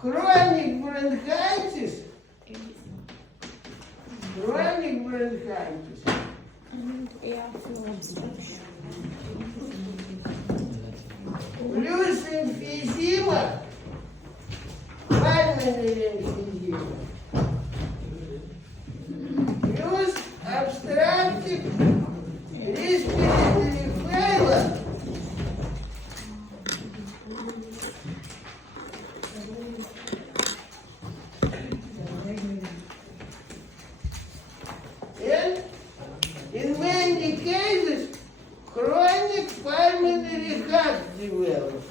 Chronic bronchitis. Chronic bronchitis. Плюс эмфизема, пальмовая эмфизема. Плюс абстрактик респиратори фейла. And in many cases, chronic pulmonary heart develops.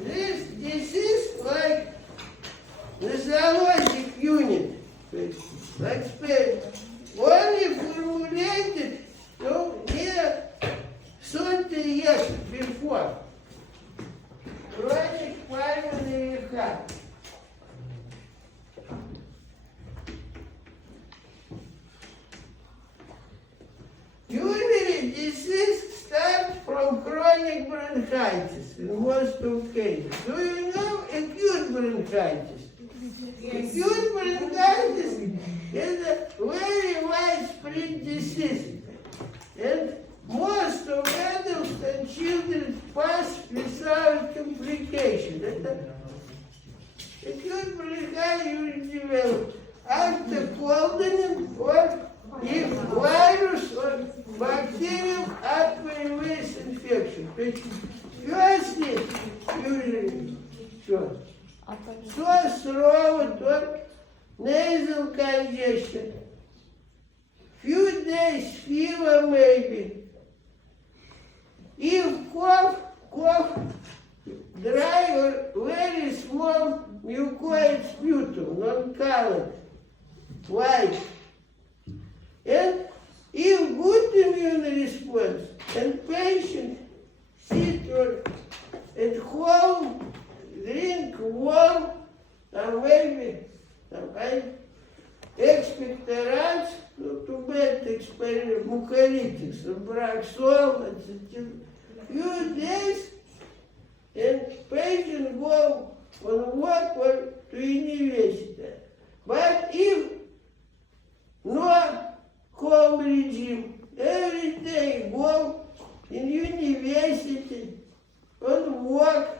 This disease, like the zoologic unit, like only formulated near 30 years before. Chronic pulmonary heart. Usually disease starts from chronic bronchitis in most of cases. Do you know acute bronchitis? Acute bronchitis is a very widespread disease, and most of adults and children pass without complication. Acute bronchitis usually develops after coughing or if virus or bacterial aqueous infection. Firstly, usually, sore throat or nasal congestion. Few days fever maybe. If cough, dry or very small mucoid sputum, non-colored, white. And if good immune response and patient sit or at home, drink warm, or maybe some expectorants, to bed experiment, mucolytics, Braxol, etc. Few days, and patient go on work or to university. But if no home regime, every day go in university, on work,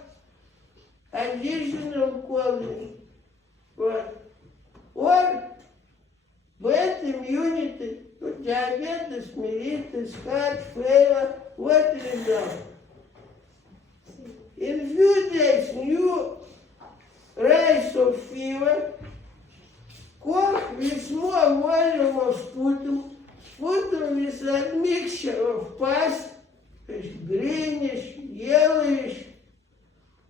additional college, or bad immunity, diabetes, mellitus, heart failure, what result? In few days, new rise of fever, cough with small volume of sputum with a mixture of pus, greenish, yellowish,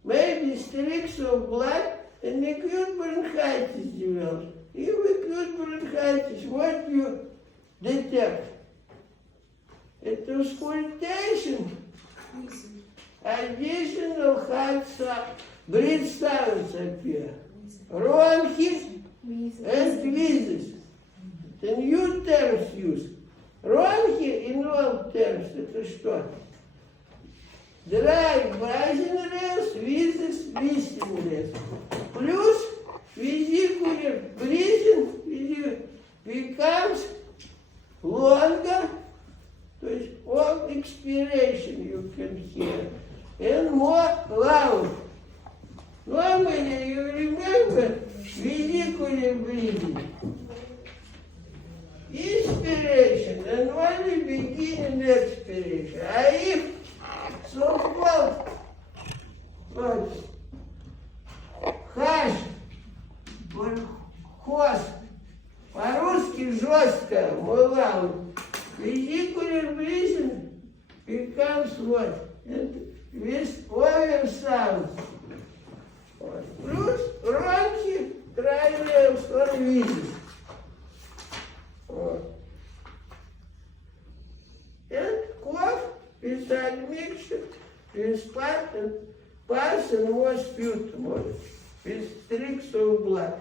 maybe streaks of blood, and acute bronchitis develops. If acute bronchitis, what you detect? At auscultation, additional heart breath sounds appear. Bronchi and wheezes. The new terms used. Bronchi in old terms, это что? Dry breathing rates, wheezes, breathing rates. Plus, vesicular breathing becomes longer, то есть on expiration you can hear, and more loud. Normally, you remember vesicular breathing. Inspiration and only beginning expiration. А if so-called hash or host, по-русски жестко, loud, vesicular breathing becomes what? And with over sound. Плюс bronchi, trials or wheezes. And cough is admixture with pus and more sputum, with streaks of blood.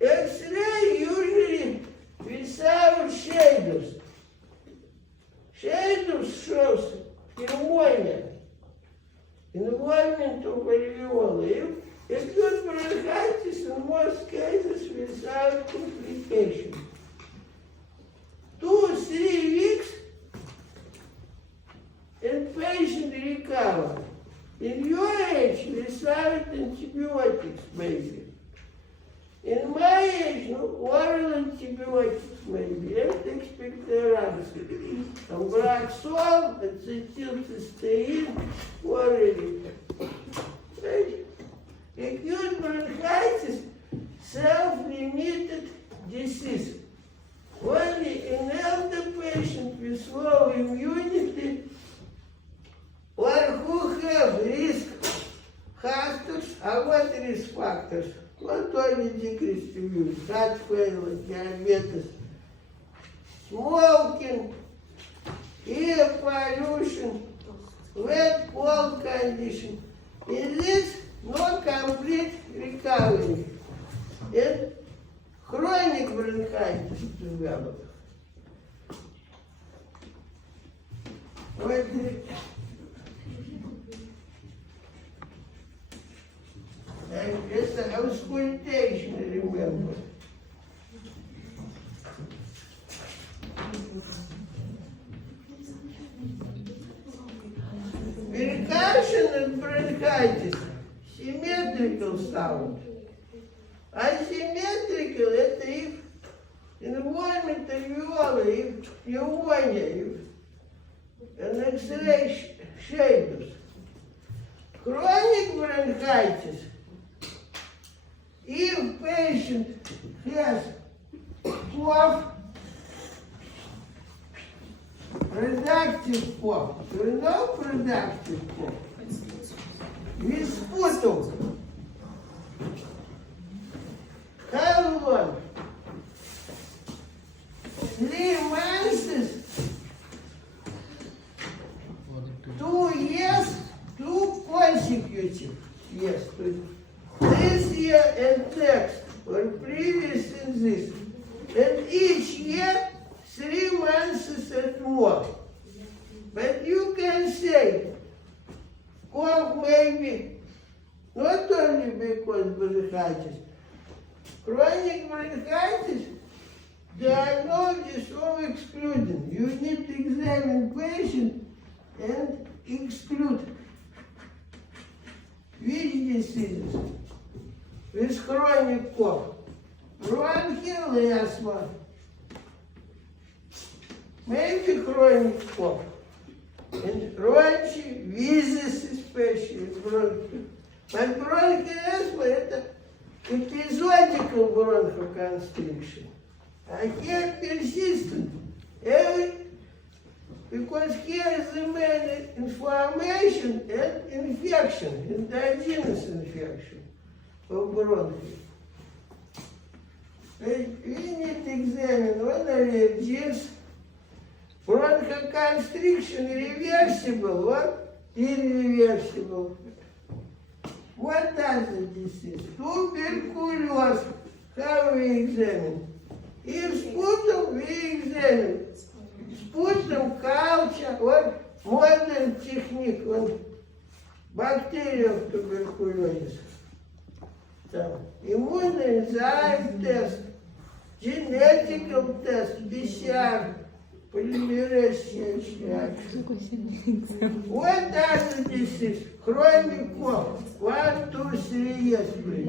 X-ray usually without shadows. Shadows shows in pneumonia, involvement of alveoli. Acute bronchitis in most cases without complication. 2-3 weeks and patient recover. In your age, without antibiotics maybe. In my age, oral antibiotics maybe, and expectorants. Ambraxol, acetylcysteine, orally. Acute bronchitis, self-limited disease. Only in elder patients with low immunity or who have risk factors. What risk factors? Not only decreased immunity, heart failure, diabetes, smoking, air pollution, wet cold condition. In this, no complete recovery. And chronic bronchitis develop. It's an auscultation, remember. Percussion and bronchitis. Symmetrical sound. Asymmetrical – это if involvement alveoli, if pneumonia, if an X-ray shapes. Chronic bronchitis, if patient has cough, productive cough. You know productive cough? With sputum. How long? 3 months, 2 years, 2 consecutive years. This year and next, or previous in this. And each year, 3 months and more. But you can say, cough maybe, not only because bronchitis. Chronic bronchitis, diagnosis of excluding. You need to examine patient and exclude which diseases with chronic cough. Bronchial asthma, maybe chronic cough, and bronchitis especially bronchial. But bronchial asthma – это episodical bronchoconstriction. Here persistent. Because here is the main inflammation and infection, endogenous infection of bronchi. We need to examine whether this bronchoconstriction reversible or irreversible. What does the disease? Tuberculosis. How we examine? If sputum, we examine. Sputum culture or modern technique on bacterial tuberculosis. Immunoenzyme test, genetical test, PCR, polymerase reaction. What does the disease? Chronic cough. 1, 2, 3 years, please.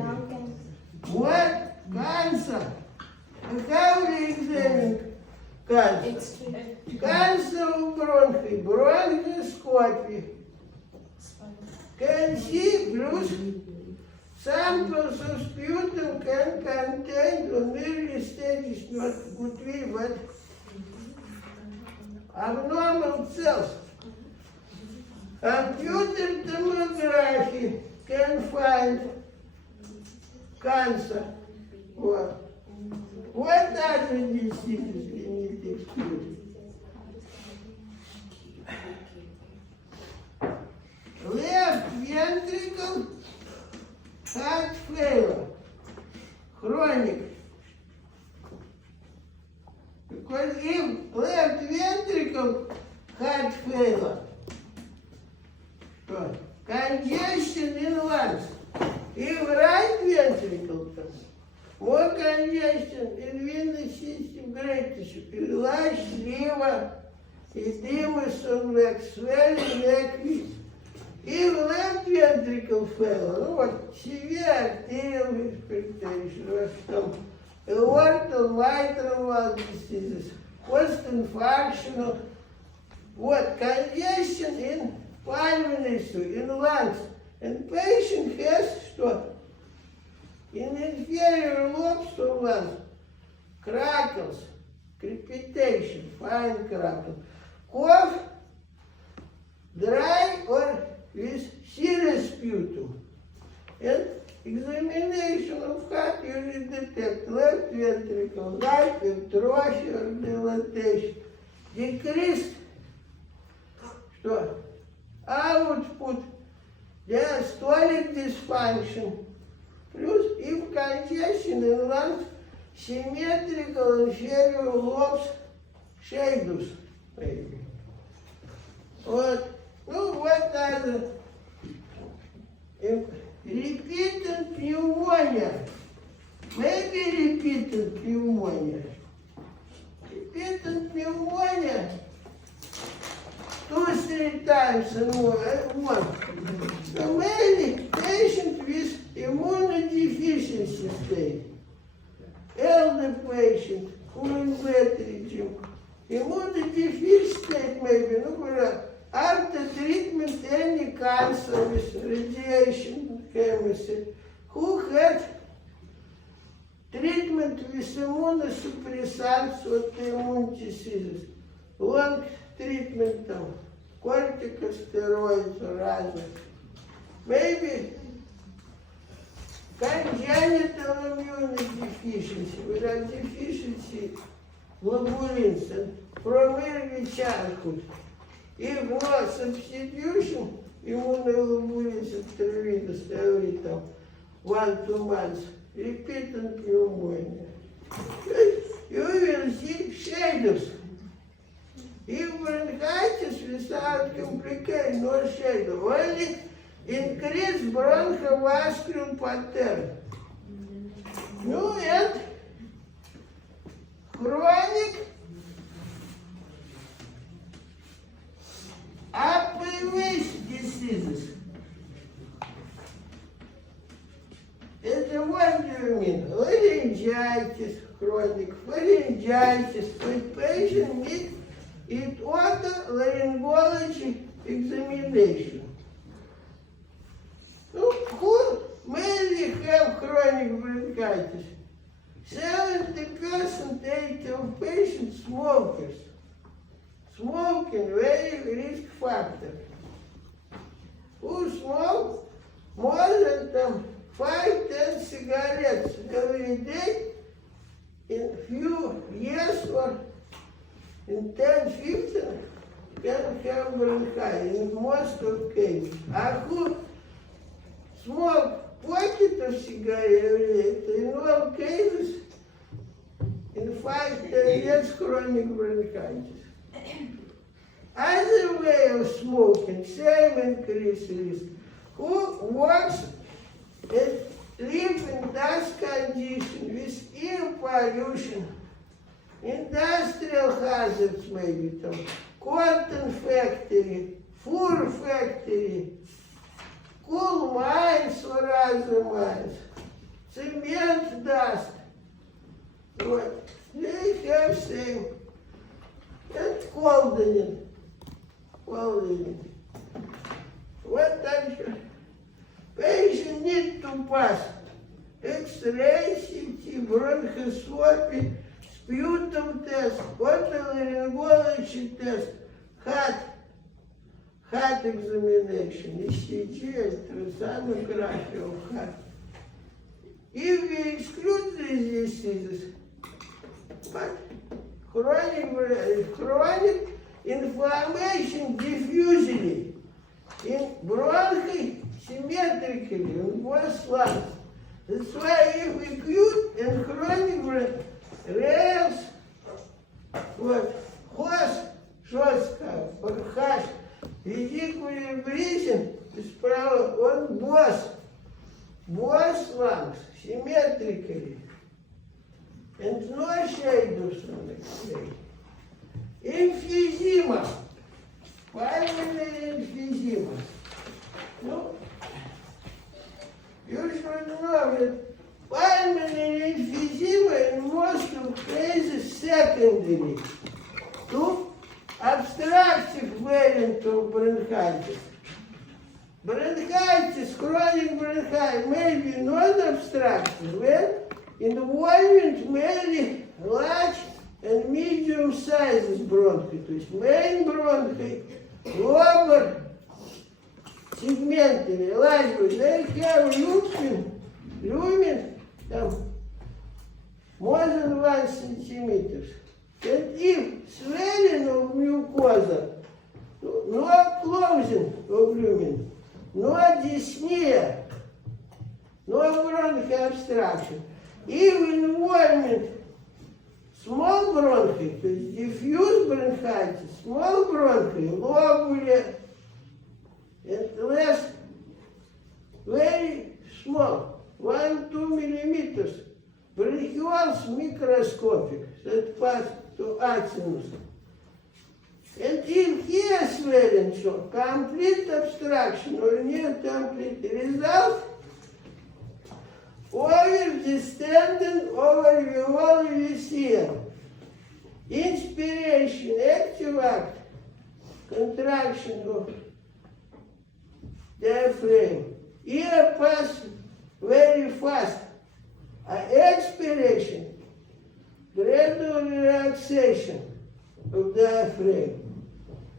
What? Cancer. And how we examine cancer? Cancer of bronchi, bronchoscopy. Can see plus samples of sputum can contain on early stages, not could be, but abnormal cells. Computer tomography can find cancer. What other diseases we need to exclude? Left ventricle heart failure, chronic. Because if left ventricle heart failure, Что? Congestion in lungs. If right ventricle comes, more congestion in venous system, great tissue, large liver, edemas on leg, swelling neck, weak. If left ventricle fail, what? Severe arterial hypertension, aortal mitral valve diseases, post-infarctional, what? Congestion in pulmonary, in lungs. And patient has что? In inferior lobes of lungs, crackles, crepitation, fine crackle, cough, dry or with serious sputum. And examination of heart usually detect left ventricle, hypertrophy or dilatation, decreased что? Output, diastolic dysfunction, plus if congestion in lungs, symmetrical inferior lobes shadus, maybe. Вот. Ну, вот надо. Repeated pneumonia. Maybe repeated pneumonia. Repeated pneumonia 2-3 times in one. So maybe patient with immunodeficiency state. Elder patient, who in bed regime. Immunodeficiency state maybe, after treatment any cancer with radiation chemistry, who had treatment with immunosuppressants, autoimmune diseases, long treatment там, corticosteroids разных. Maybe congenital immunodeficiency, without deficiency globulins and from early childhood. If no substitution, immunoglobulins intravenous every time, 1-2 months, repeated pneumonia. You will see shaders. If bronchitis without complication, no shadow, only increased bronchovascular pattern. No, and chronic upper-waist diseases. Это what do you mean? Laryngitis, chronic pharyngitis, when patient needs it otolaryngology examination. Who mainly have chronic bronchitis? 70% 80 of patients smokers. Smoking, very risk factor. Who smoke more than 5-10 cigarettes every day in few years or in 10-15 can have bronchitis in most of cases. Who smoke pocket of cigarette every day, in all cases, in 5-10 years chronic bronchitis. Other way of smoking, same increased risk. Who works and live in dust condition with air pollution, industrial hazards maybe, cotton factory, fur factory, coal mines or other mines, cement dust. What? They have same. And cold. What дальше? Patient need to pass X-ray, CT, bronchoscopy, sputum test, otolaryngology test, heart examination, ECG, ultrasonography of heart. If we exclude these diseases, but chronic inflammation diffusely in bronchi symmetrically in both lungs. That's why if acute and chronic rales, host, shortcut, or hash, vesicular breathing, справа, он both lungs, symmetrically, and no shaders on the face. Emphysema, pulmonary emphysema. No, you should know that pulmonary emphysema in most of cases secondary to obstructive variant of bronchitis. Bronchitis, chronic bronchitis, maybe not obstructive, when involvement mainly large and medium sizes bronchi, то есть main bronchi, lobar segmentally, large, they have lumen, more than 1 centimeter. And if swelling of mucosa, no closing of lumen, no dyspnea, no bronchial obstruction, if involvement small bronchi, to есть diffuse bronchitis, small bronchi, lobular, and less, very small, 1-2 millimeters, bronchioles microscopic, that pass to acinus. And if here swelling, so complete obstruction or near complete result, over distended over alveolar seal. Inspiration, active act, contraction of diaphragm. Ear pass very fast. Expiration, gradual relaxation of diaphragm.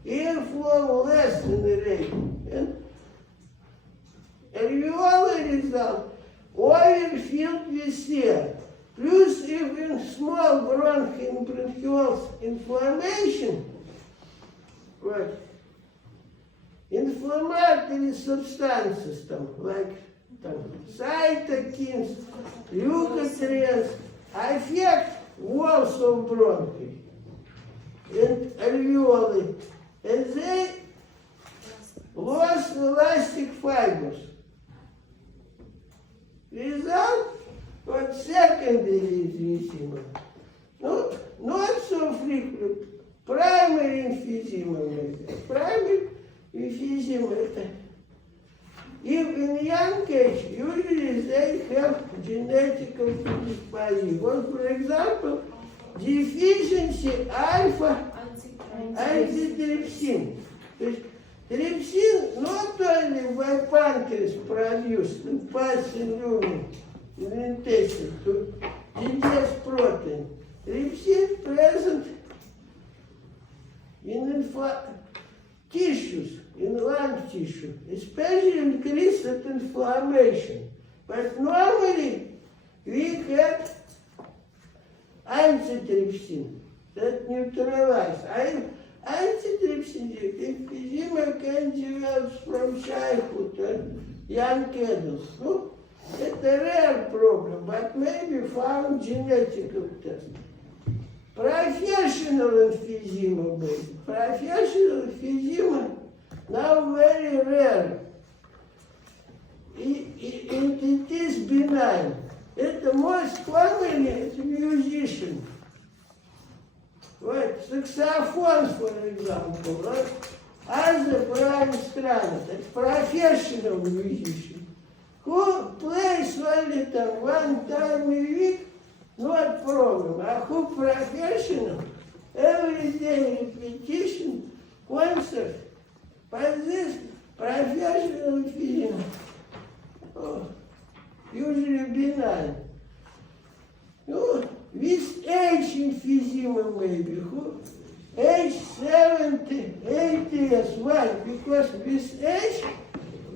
Airflow less than the rate. And alveolar result, overfilled with air. Plus, if in small bronchioles inflammation, right, inflammatory substances, like cytokines, leukotrienes, affect walls of bronchi and alveoli, and they lost elastic fibers. Result, what secondary emphysema. No, not so frequent. Primary emphysema, maybe. Primary emphysema. If in young age, usually they have genetic predisposition. Well, for example, deficiency alpha antitrypsin. Trypsin not only by pancreas produced and passed in lumen in intestine to digest protein. Trypsin present in tissues, in lung tissue, especially increased inflammation. But normally we have antitrypsin that neutralize. Antitrypsin emphysema can develop from childhood and young adults. No? It's a rare problem, but maybe found genetically test. Professional emphysema, maybe. Professional emphysema now very rare. It is benign. The most commonly it's musician. Right, saxophone, for example, right? As a prime instrument, it's professional musician who plays only one time a week, not problem. Who professional, every day repetition, concert. But this professional feeling, usually benign. With age emphysema maybe, age 70, 80 years. Why? Because with age,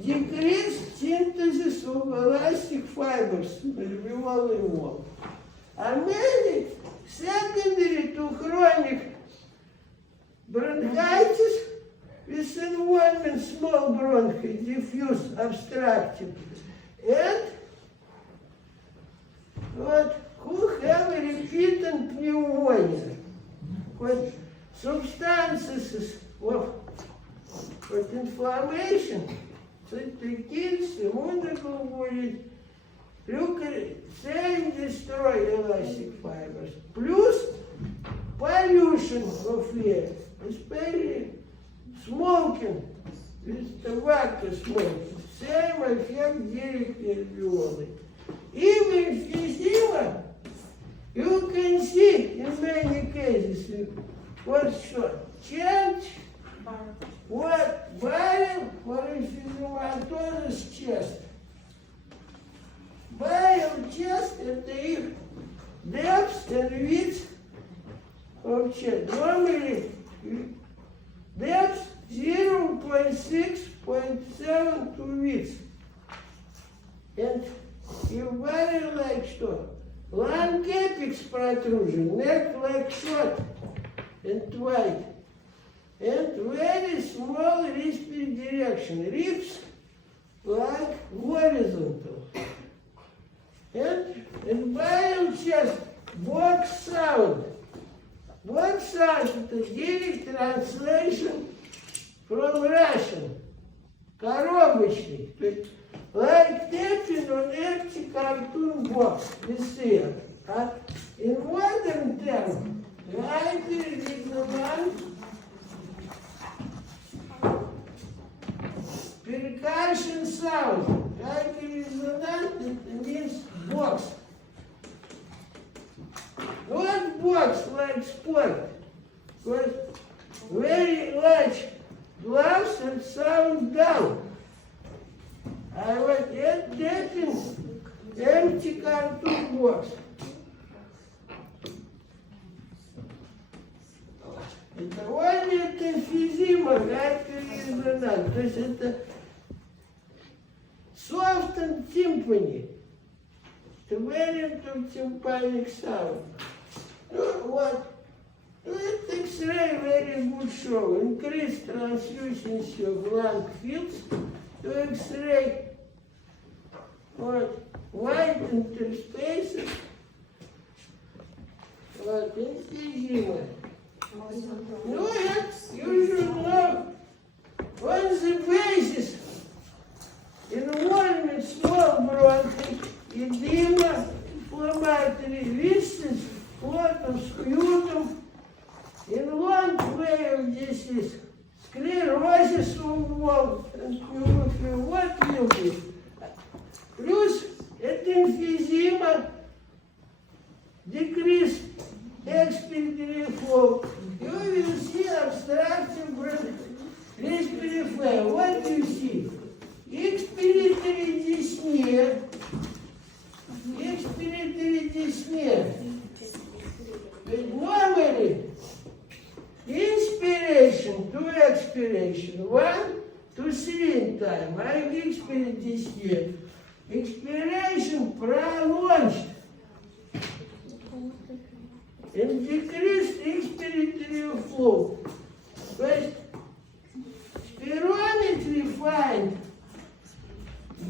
decreased synthesis of elastic fibers in the alveolar wall. And maybe secondary to chronic bronchitis with involvement small bronchi, diffuse, obstructive, and who have a repeated pneumonia, with substances of inflammation kills, the wonderful будет. Look at same destroy elastic fibers. Plus pollution of air, especially smoking, with tobacco smoking. Same effect деревьев. Even emphysema, you can see in many cases what short change, what barrel for emphysематозис chest. Barrel chest это их depth and width of chest. Normally depth 0.6.7 to width. And you barrel like что? Lung apex protrusion, neck like short and wide. And very small respiratory direction, ribs like horizontal. And barrel chest, box sound. Box sound это direct translation from Russian. Коробочный. То есть like tapping on empty cartoon box with air. In modern terms, hyperresonant percussion sound. Hyperresonant means box. Not box like sport, but very large glass and sound down. I was tapping empty cartoon box. Это only это эмфизема, hyperresonant. То есть это softened timpani. The variant of tympanic sound. Ну вот. Ну это X-ray very good show. Increased translucency of lung fields to X-ray. Вот. White interspaces. Вот. Эмфизема. Ну, you should know on the basis involvement small bronchi, edema, inflammatory viscous, float of sputum, in long way of disease, sclerosis of wall, and what will be. Плюс это эмфизема, decrease expiratory flow. You will see obstructive respiratory flow. What do you see? Expiratory dyspnea. Expiratory dyspnea. Normally, inspiration to expiration, 1 to 3 in time. I expiratory dyspnea. Expiration prolonged. And decreased expiratory flow. То есть spirometry find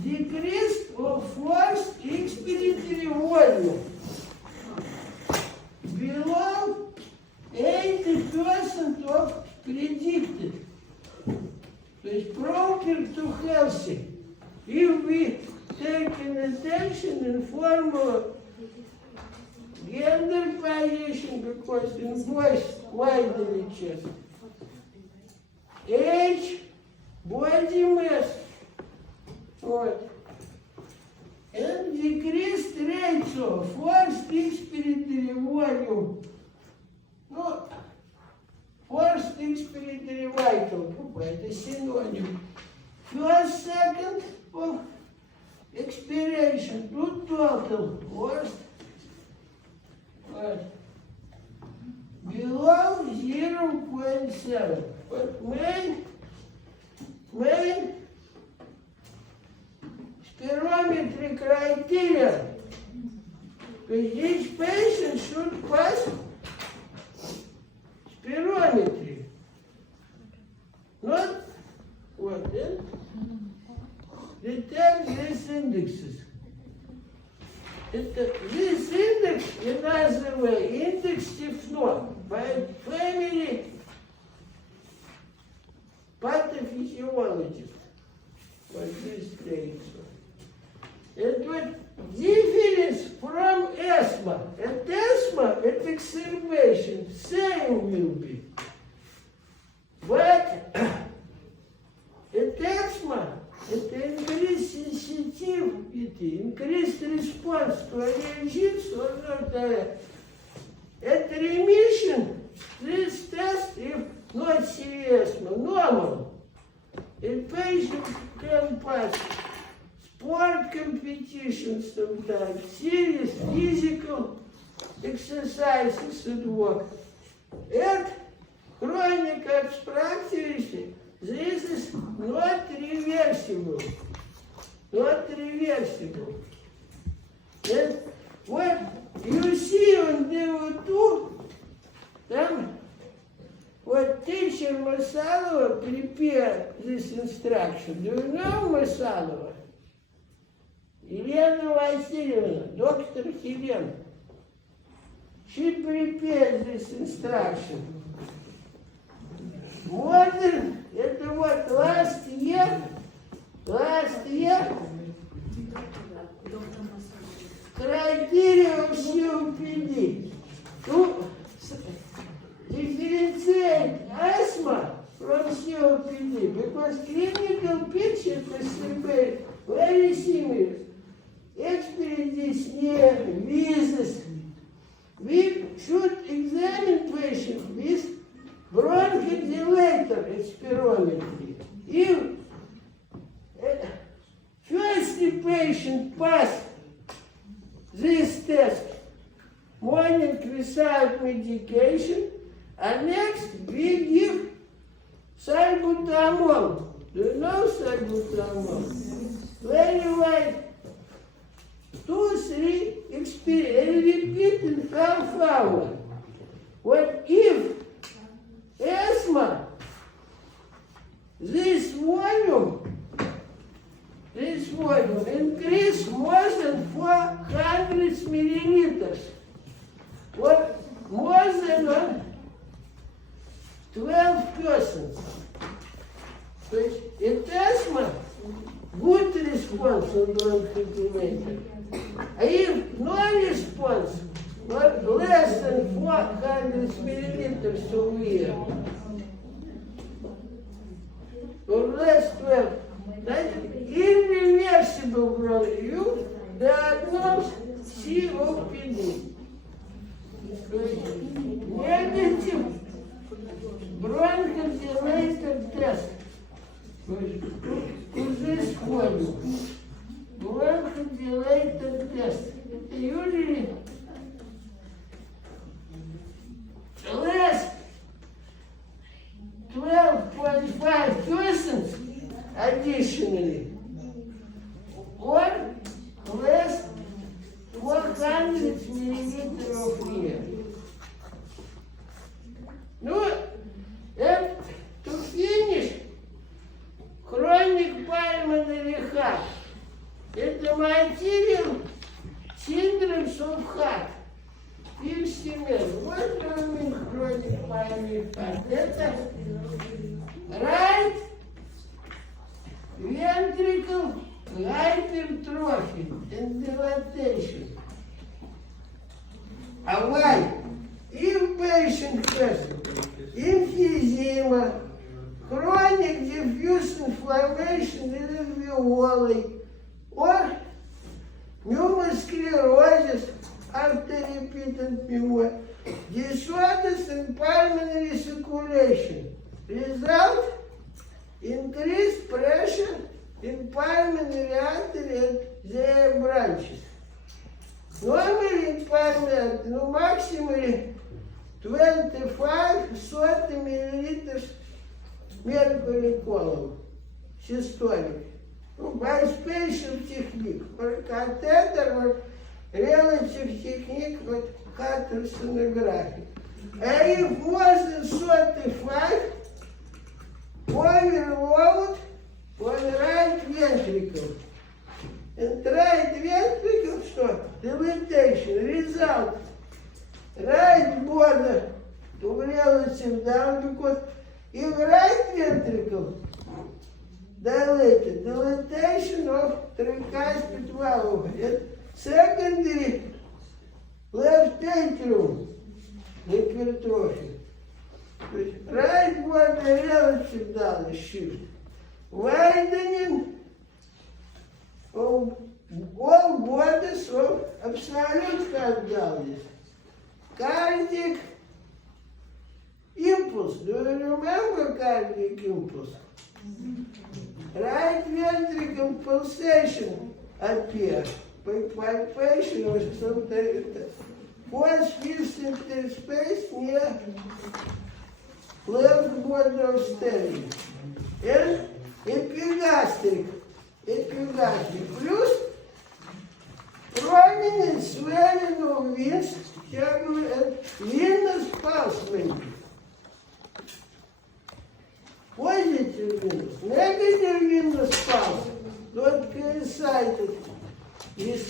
decrease of forced expiratory volume below 80% of predicted. То есть proper to healthy. If we take an attention in formula gender position, because in boys widely chest. Age, body mass. Вот. And decreased ratio, forced expiratory volume. Ну, forced expiratory vital, это синоним. First, second of expiration, to total, forced. Below 0.7. But main spirometry criteria. Each patient should pass spirometry. Not what then? Detect these indexes. This index, another way, index Tifnon, by family pathophysiologist. what this takes. It was difference from asthma. And asthma, it exacerbation, same will be. But it asthma, it increased sensitivity, increased response to allergens or not. At remission, this test, if not serious, normal. And patient can pass sport competitions sometimes, serious physical exercises at work. And chronic obstructive, this is not reversible. Not reversible. And what you see on DO2, там what teacher Masalova prepared this instruction. Do you know Masalova? Елена Васильевна, доктор Helena. She prepared this instruction. Modern, это вот last year, criteria of COPD. To differentiate asthma from COPD because clinical picture is very similar. Expert dyspnea, wheezes. We should examine patient with bronchodilator spirometry. If first the patient pass this test, morning without medication, and next we give salbutamol. Do you know salbutamol? Very light. 2-3 experience, repeat in half hour. What if asthma, this volume increase more than 400 milliliters, or more than 12%. So it asthma, good response on bronchodilator. If no response, but less than 400 milliliters a year, or less 12, that irreversible bronchitis, you diagnose COPD. Negative bronchodilator test. To this point, bronchodilator test. Usually less 12.5% additionally, or less 400 milliliters of air. No, and to finish, chronic pulmonary heart. Это material syndromes of heart. 50 minutes. What do you mean chronic pulmonary heart? Это right ventricle hypertrophy and dilatation. Why? If patient has emphysema, chronic diffuse inflammation in the alveoli, or pneumosclerosis after repeated pneumonia, disorders in pulmonary circulation. Result, increased pressure in pulmonary artery and their branches. Normally in pulmonary, maximally 25-30 milliliters mercury column, systolic. By special technique, for catheter or relative technique with ultrasonography. And if more than 35, overload on right ventricle. And right ventricle, что? Dilatation, result. Right border to relative down because if right ventricle dilated. Dilatation of tricuspid valve. And secondary left atrium hypertrophy. Right body relative dull shift. Widening of all bodies of absolute heart dullness. Cardiac impulse. Do you remember cardiac impulse? Right ventricle pulsation appear. Palpation or something. Force feels interspace near left border of sternum. And epigastric. Plus prominent swelling of veins, jugular, and venous pulse maybe. Positive venous. Negative venous pulse. Not coincided with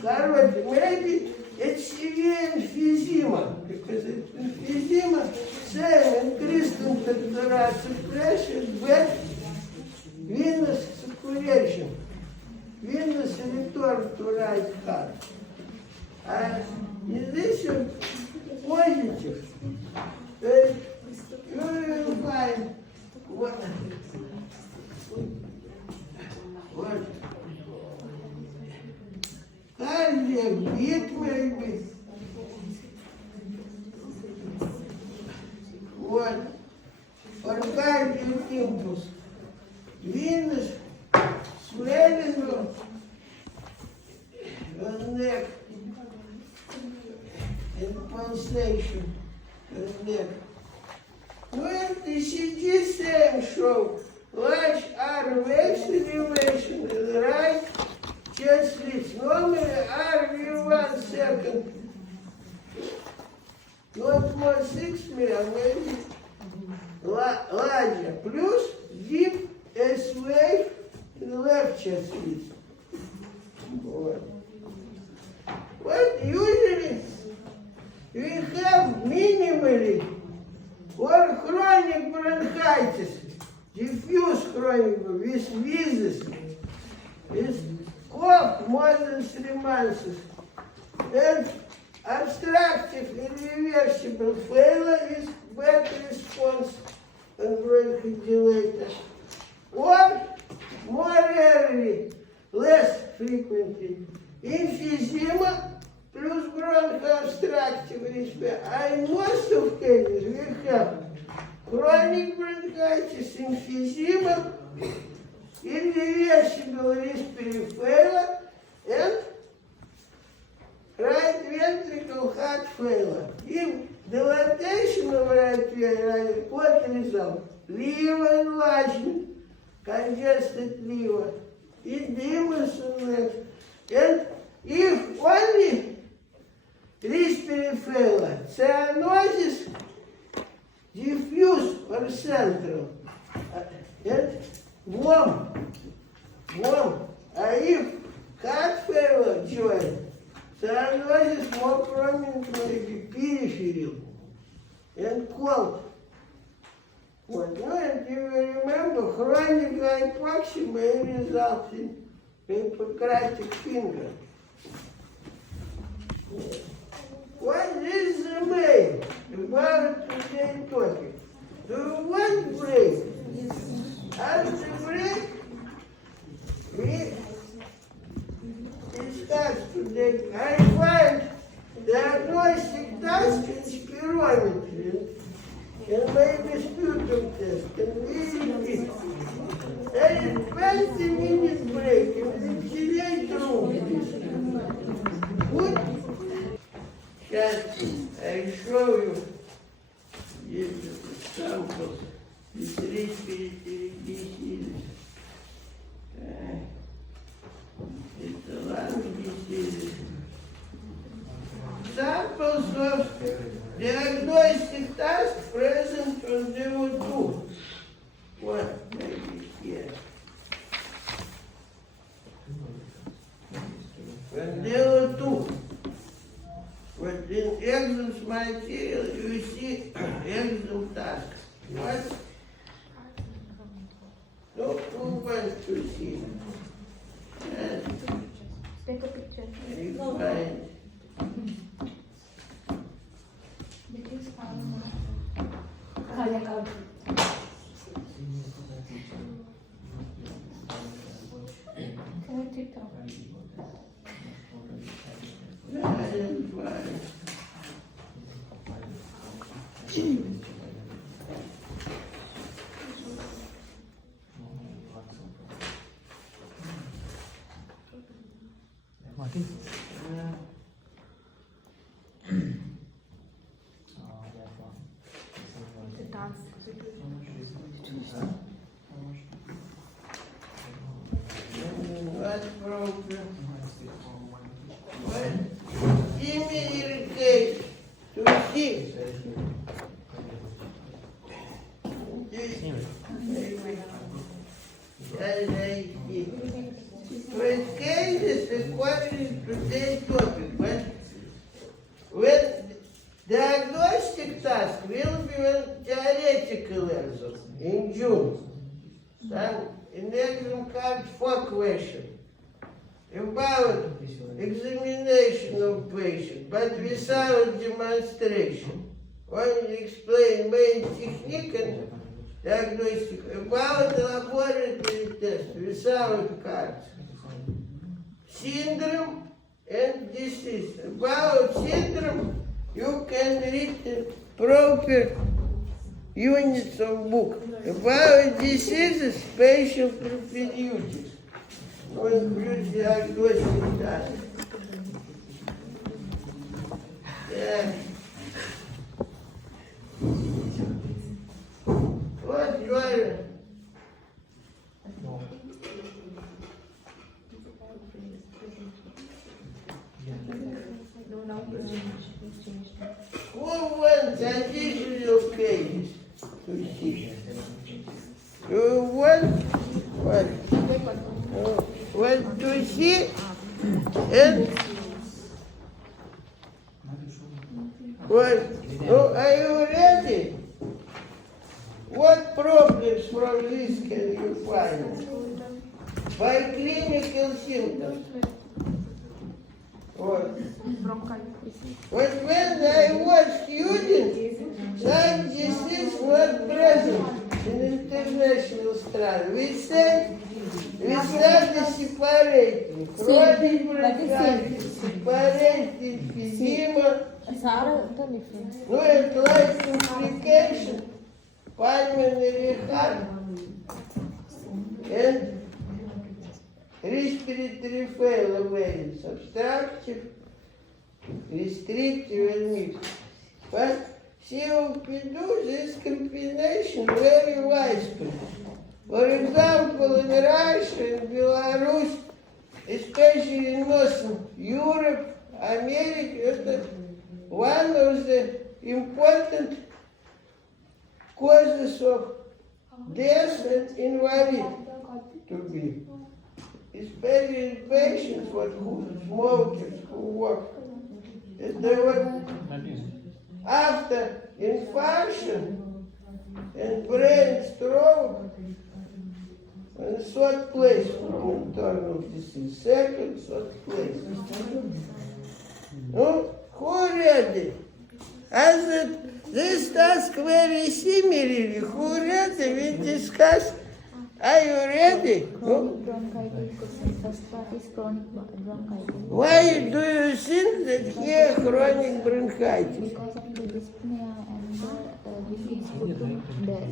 carotid. Maybe it's severe emphysema, because it's emphysema, same increased intrathoracic pressure, but venous circulation, venous return to right heart. And this is positive. You will find what cardiac beat maybe. What? Or cardiac impulse. Venous swelling of the neck and pulsation of the neck. When the CT same show large R waves elevation in the right chest ridge. Normally RV 1 second. Not more 6 mil, maybe larger. Plus deep S wave in the left chest ridge. What usually we have minimally or chronic bronchitis, diffuse chronic with wheezes, with cough more than 3 months, and obstructive irreversible failure with bad response and bronchodilator, or more rarely, less frequently, emphysema plus bronchoobstructive response. In most of cases we have chronic bronchitis, emphysema, irreversible respiratory failure, and right ventricle heart failure. If dilatation of right ventricle, what result? Liver enlargement, congested liver, edema on left, and if only respiratory failure, cyanosis, diffuse or central, and warm. If heart failure joint, cyanosis more prominent maybe peripheral and cold. And you remember, chronic hypoxia may result in Hippocratic finger. What is the main about today's topic? Do you want break? After break, we discuss today. I find diagnostic task in spirometry and maybe sputum test. And we repeat. There is 20-minute break in the ventilator room, please. Good? Сейчас I show you these samples, these respiratory diseases. It's a lung disease. Samples of diagnostic task present on DO2. What? Maybe here. On DO2. But in exams material, you see exam task. What? No, to see. Yes. Take a picture. Very fine. It is fine now. Can I take down? Very fine. The dance. What problem? What? Give me irrigation to see. When case is according to today's topic, when diagnostic task will be on theoretical level in June. Some in exam comes 4 questions about examination of patient, but without demonstration. Only explain main technique and diagnostic about laboratory test without cards. Syndrome and disease. About syndrome, you can read the proper units of book. About diseases, special properties. One includes diagnostic task. Yeah. What you are? Who wants additional cases to see? You want what? Want to see? And what? Oh, are you ready? What problems from this can you find? By clinical symptoms. What? But when I was student, such disease was present in international study. We started separating chronic bronchitis, separated emphysema, no, and life complication, pulmonary heart, and respiratory failure variants, obstructive, restrictive, and mixed. But COPD, this combination very widespread. For example, in Russia and Belarus, especially in Northern Europe, America, it's one of the important causes of death and invalid to be. Especially patients who smokers who work. They were after infarction and brain stroke, in third place from internal disease, second, third place. No, who ready? As this task very similarly, who ready? We discuss. Are you ready? No? Bronchitis. First part is chronic bronchitis. Why do you think that here chronic bronchitis? Because of the dyspnea and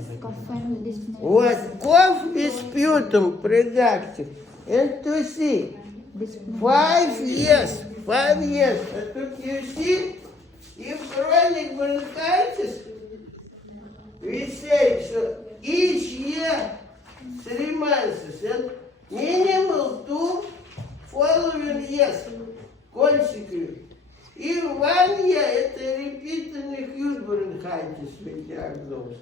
the cough and dyspnea. What? Cough is sputum productive. And to see, Dyspnea. 5 years. But you see, if chronic bronchitis, we say, so each year, 3 months, and minimal 2 following years, consecutive. In 1 year, это repeated acute bronchitis with diagnosis.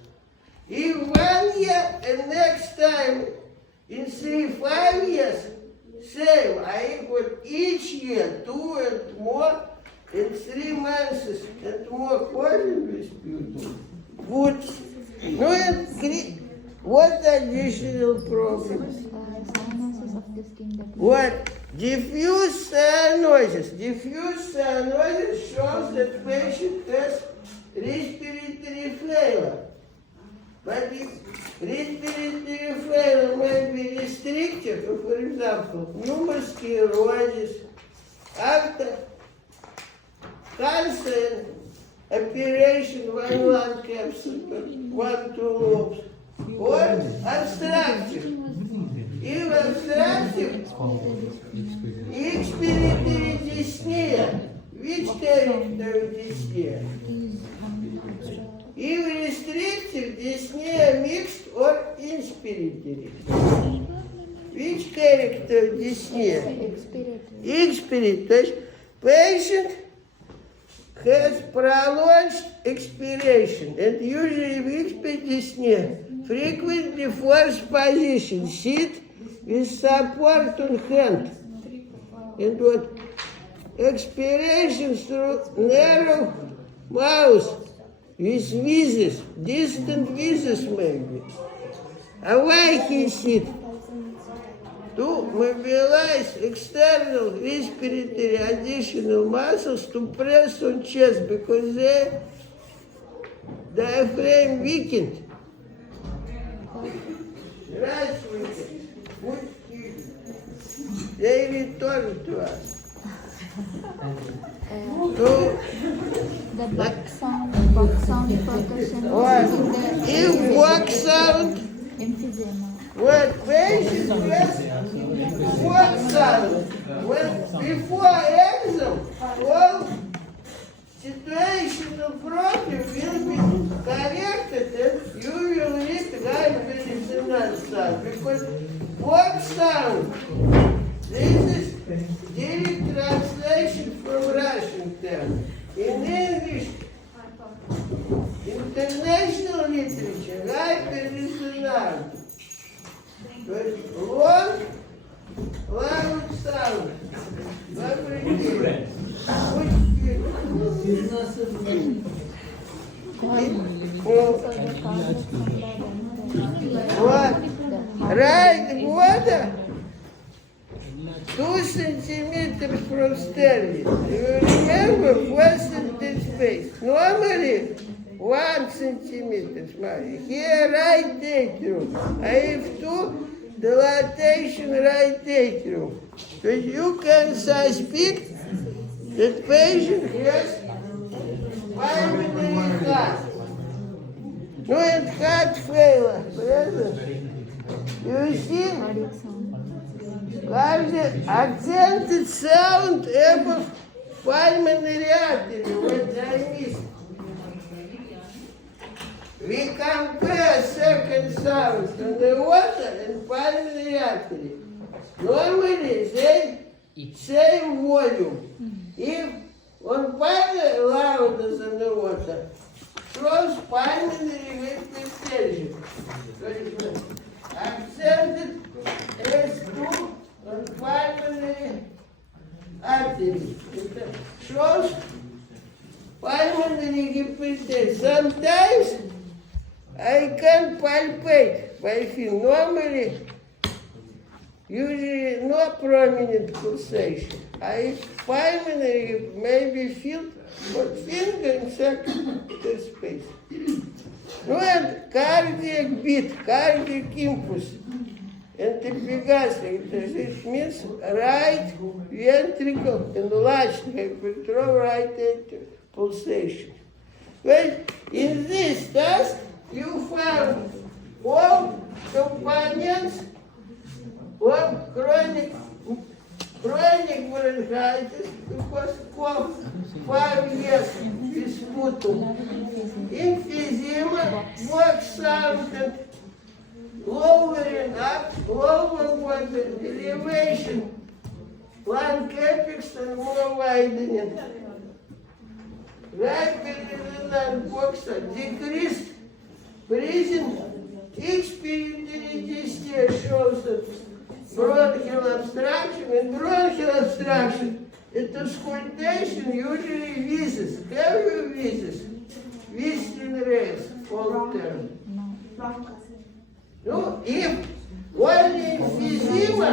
In 1 year, and next time, in 3-5 years, same. I got each year 2 and more, in 3 months and more causing sputum. Good. No, and What additional problems? Sinuses of the skin that What? Diffuse cyanosis. Diffuse cyanosis shows that patient has respiratory failure. But if respiratory failure may be restricted, for example, pneumosclerosis, after cancer, operation, one lung capsule, 1, 2 lobes, or obstructive. If obstructive, expiratory dyspnea, which character of dyspnea? If restrictive, dyspnea mixed or inspiratory. Which character of dyspnea? Expiratory. То есть patient has prolonged expiration and usually with dyspnea. Frequently forced position, sit with support on hand. And what? Expiration through narrow mouth with wheezes, distant wheezes maybe. Why he sit? To mobilize external respiratory additional muscles to press on chest because the diaphragm weakened. They return to us. the back sound percussion What? in the If walk sound, emphysema. what patient has walk sound, when before exam, all situational problem will be corrected and you will need high medicinal sound because walk sound, this is direct translation from Russian term. In English, international literature, hyperresonant. То есть long, loud sound. Вот. Right water. 2 centimeters from sterling. You remember 4 centimeters space. Normally 1 centimeter. Here right atrium. I have 2 dilatation right atrium. So you can suspect that patient has pulmonary heart. No, and heart failure. Present. You see? Каждый accented sound above pulmonary artery. What I miss. We compare second sound on the water and pulmonary artery. Normally they same volume. If on pulmonary louder than the water, shows pulmonary hypertension. Accented S2 on pulmonary artery. It shows pulmonary hypertension. Sometimes I can palpate by feel. Normally, usually no prominent pulsation. I pulmonary maybe feel but finger in second space. No, and cardiac beat, cardiac impulse. And epigastric, this means right ventricle enlarged hypertrophy, right atrial pulsation. Well, in this test, you found all components of chronic bronchitis because cough 5 years is sputum. Emphysema, walk sound, and lowering up, lower water, elevation, lung capex and more widening. Hyperresonant boxer, decreased breathing, expiratory dyspnea shows that bronchial obstruction, and bronchial obstruction, it auscultation usually wheezes. Have you wheezes? Wheezing race, long term. No, if only emphysema,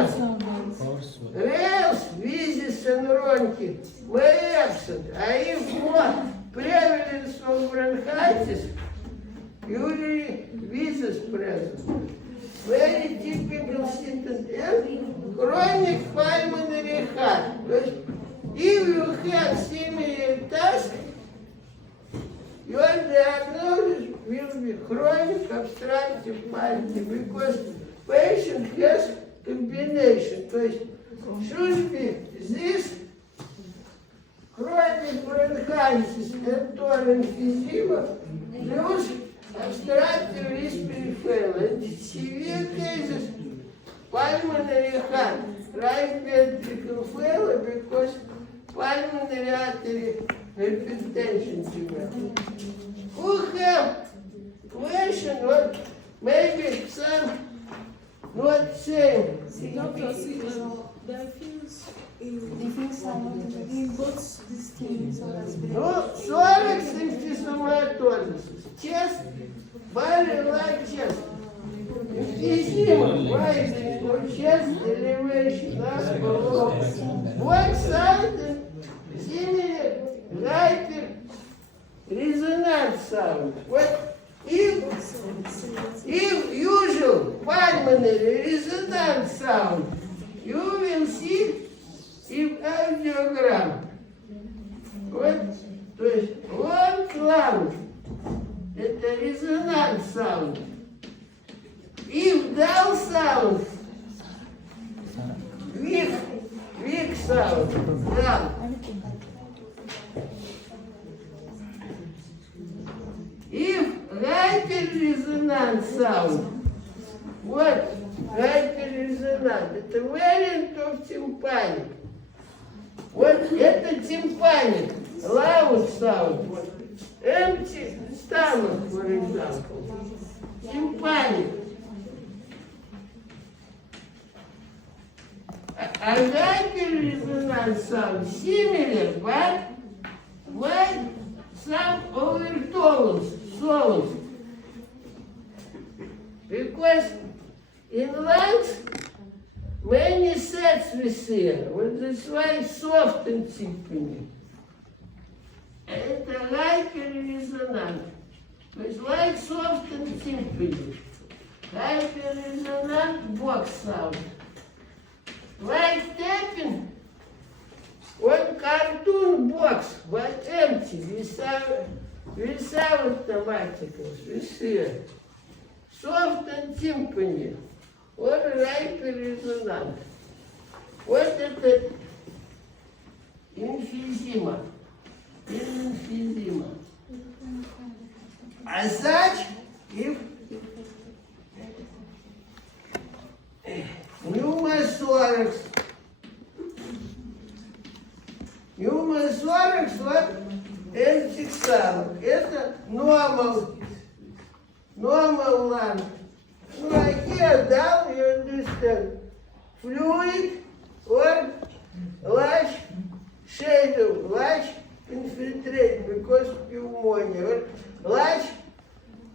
rails, visits and bronchi may absent. If more prevalence of bronchitis, usually visits present. Very typical symptoms and chronic pulmonary heart. If you have similar task, your diagnosis will be chronic obstructive pulmonary because patient has combination. То есть should be this chronic bronchitis and torrent emphysema plus obstructive respiratory failure. And severe cases pulmonary heart, right ventricle failure because pulmonary artery hypertension. Who have question or maybe some not same? Doctor, diffuse in both these things or No, thorax emphysomatosis, chest, body like chest. Emphysema, rising or chest elevation, that's below. One side and similar hyper resonant sound. What if usual pulmonary resonant sound, you will see in audiogram. Вот, то есть long cloud, это резонант sound. If dull sound, weak sound, dull. If hyper-resonant sound, what hyper-resonant, это variant of tympanic. Вот это tympanic, loud sound, вот. Empty stomach, for example, tympanic. A hyper-resonant sound similar, but some overtones, sounds. Because in lungs many sets we see, вот that's why soft and timpani. Это hyper-resonant. То есть like soft and timpani. Hyper-resonant box sound. Like tapping on cartoon box, but empty, without automaticals, we see. Soft and timpani, or hyper-resonant. Вот это emphysema. Emphysema. As such, if pneumothorax, вот энтексал, это normal lung. So here down you understand fluid or large shadow, large infiltrate because pneumonia, or large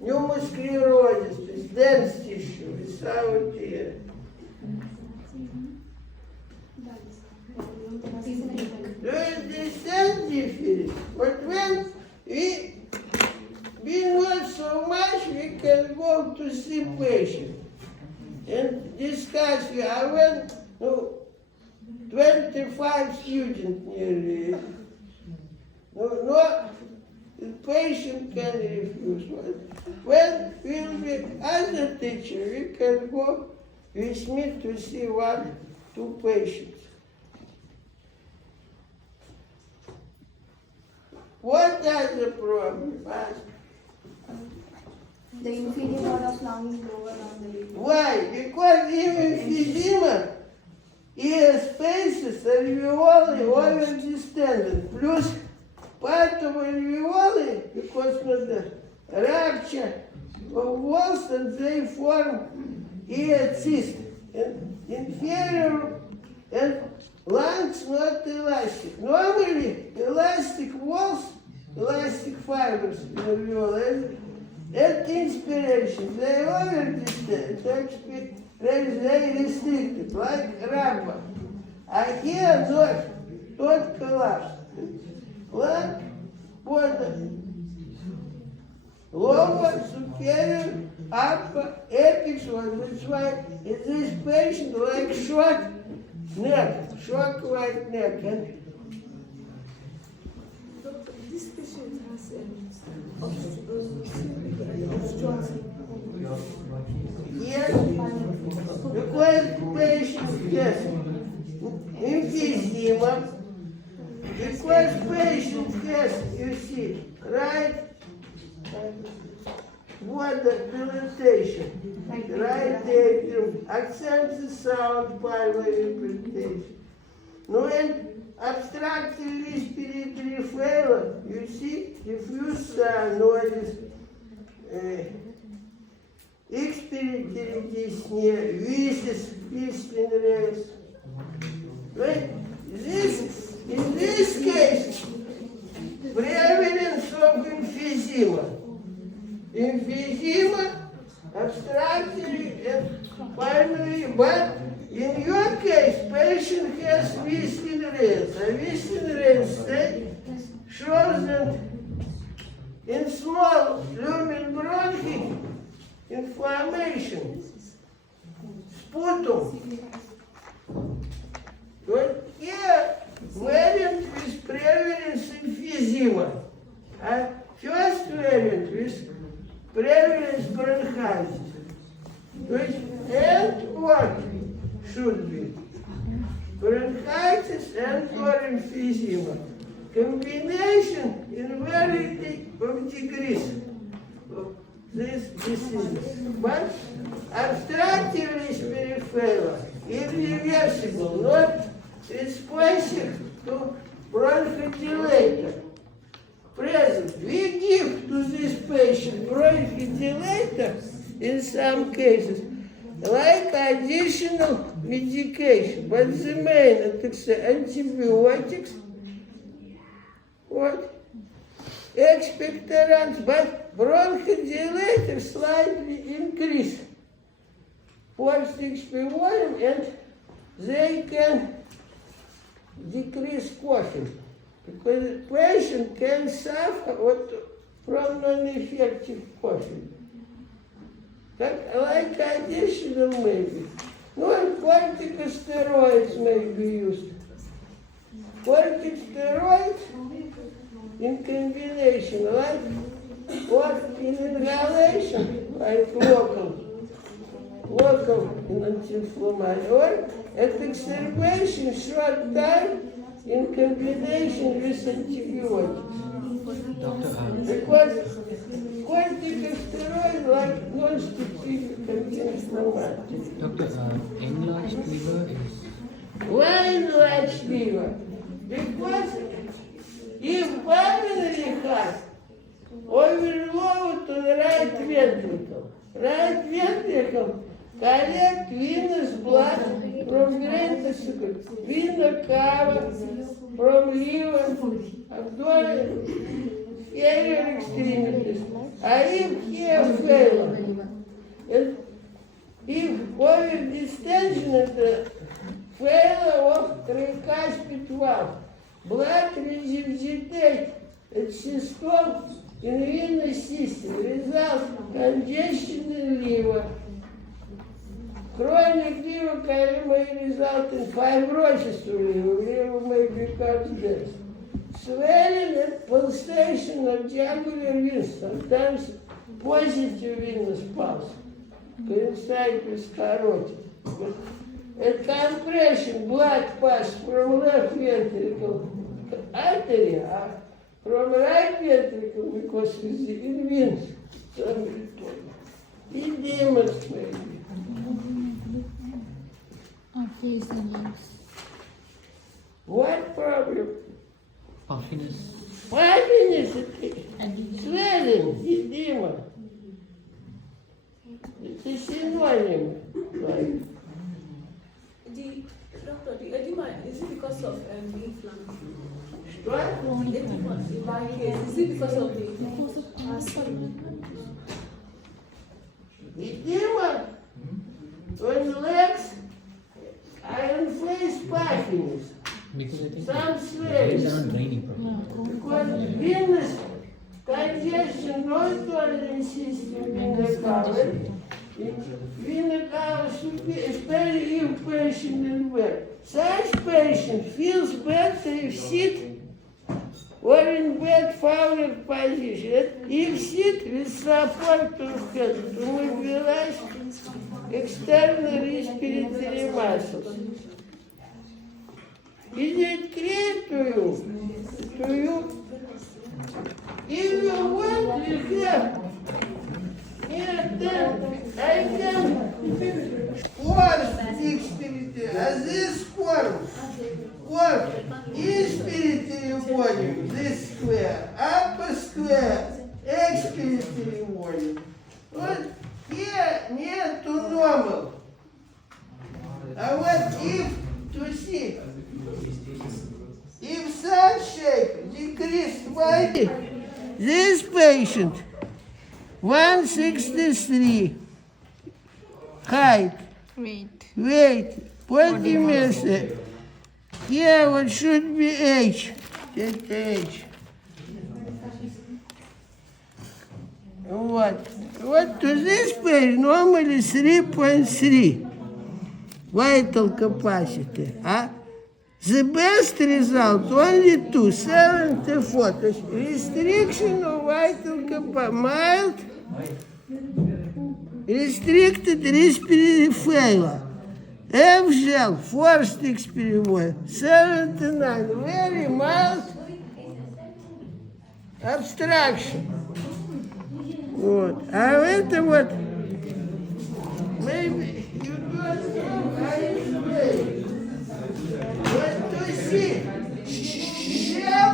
pneumosclerosis, то есть dense tissue without air. Do you understand difference? But when we know so much, we can go to see patient and discuss. I went to 25 students nearly. No patient can refuse. When we'll be other teacher, we can go with me to see 1-2 patients. What is the problem? The inferior part of lung is lower on the lip. Why? Because in emphysema is spaces alveoli over distended, plus part of alveoli, because of the rupture of walls and they form ear cyst. And inferior and lungs not elastic. Normally, elastic walls, elastic fibers in alveoli, At inspiration, they overdistend, they restricted, like rubber. I hear not collapse. Like water. Lower, superior, upper, apex one. That's why in this patient like short neck, short white neck. And Doctor, this patient has obstruction. yes, because patient has emphysema, because patient has, you see, right? Water dilatation, right atrium, accents the sound primary implantation. No, and obstructive respiratory failure, you see, diffuse noise, expiratory dyspnea, whistling rails. Right? In this case, prevalence of emphysema. Emphysema, obstructive and primary, but in your case, patient has whistling rails. A whistling rail state shows that in small lumen bronchi, inflammation, sputum. But here, variant with prevalence emphysema. First variant with prevalence bronchitis. Which and what should be? Bronchitis and or emphysema. Combination in variety of degrees of this disease. But obstructive respiratory failure, irreversible, not responsive to bronchodilator. Present, we give to this patient bronchodilator in some cases like additional medication, but the main antibiotics, what? Expectorants, but bronchodilator slightly increase forced expellium and they can decrease coughing. Because the patient can suffer from non-effective coughing. Like additional maybe. No, and corticosteroids may be used. Corticosteroids in combination, like or in inhalation, like local in anti-inflammatory, or at exacerbation short time in combination with antibiotics. Because corticosteroids like non-specific anti-inflammatory. Doctor, enlarged liver is... Why enlarged liver? Because if pulmonary heart overload to the right ventricle collect venous blood from greater vena cava, from liver, abdomen, inferior extremities. If here failure, and if overdistension of the failure of tricuspid valve, blood regurgitate at systole in venous system, result congestion in liver. Chronic liver may result in fibrosis of liver may become death. Swelling and pulsation of jugular veins, sometimes positive venous pulse, coincide with carotid. And compression, blood pass from left ventricle artery, from right ventricle because it's in veins. Edemas maybe. Okay, thanks. What problem? Puffiness. Puffiness, swelling, edema. It's a synonym. Like, Doctor, the edema, is it because of the inflammation? what? Edema, is it because of the on legs, iron face puffiness. Because I think Some legs swears. are not draining properly. Because venous congestion, no tolerance system vena cava. Vena cava, especially if patient in bed. Such patient feels better if sit or in bed forward position. If sit with support to head to mobilize external respiratory muscles. Is it clear to you? If you want to have here then I can force expiratory as this form. What? Inspiratory volume, this square, upper square, expiratory volume. What? Here near to normal. What if to see? If such shape decreased by this patient, 163 height, weight, body mass, here what should be H, take H. What to this page normally 3.3 vital capacity, The best result only 274. Restriction of vital capacity, mild, restricted respiratory failure. F-gel, forced experiment, 79, very mild obstruction. Вот. А это вот, maybe you don't know how it's made. But to see, shell,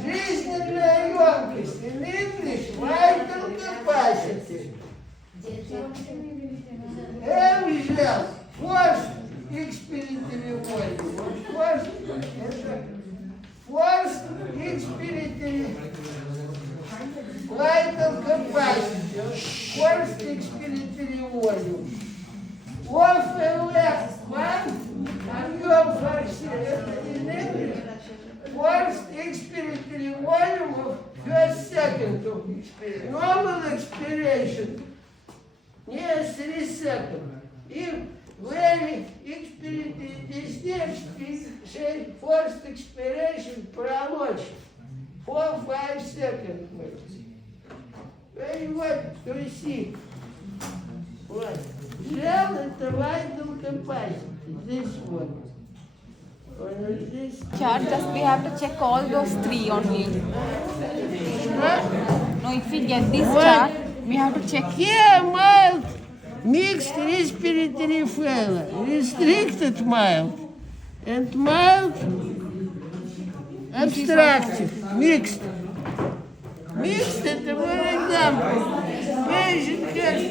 жизненная емкость, in English, vital capacity. F-gel, forced expiratory volume. Forced expiratory vital capacity, forced expiratory volume. Off and left, one, объем форсирования, in English, forced expiratory volume of first second of expiration. Normal expiration, near 3 seconds. If very expiratory discharge, forced expiration, пролочь, 4-5 seconds. Very what to see. What? Gel это vital capacity, this one. Or this. Chart, just we have to check all those three only. Huh? No, if we get this What? chart, we have to check. Here mild, mixed respiratory failure, restricted mild, and mild obstructive, mixed. Mixed, это for example, patient has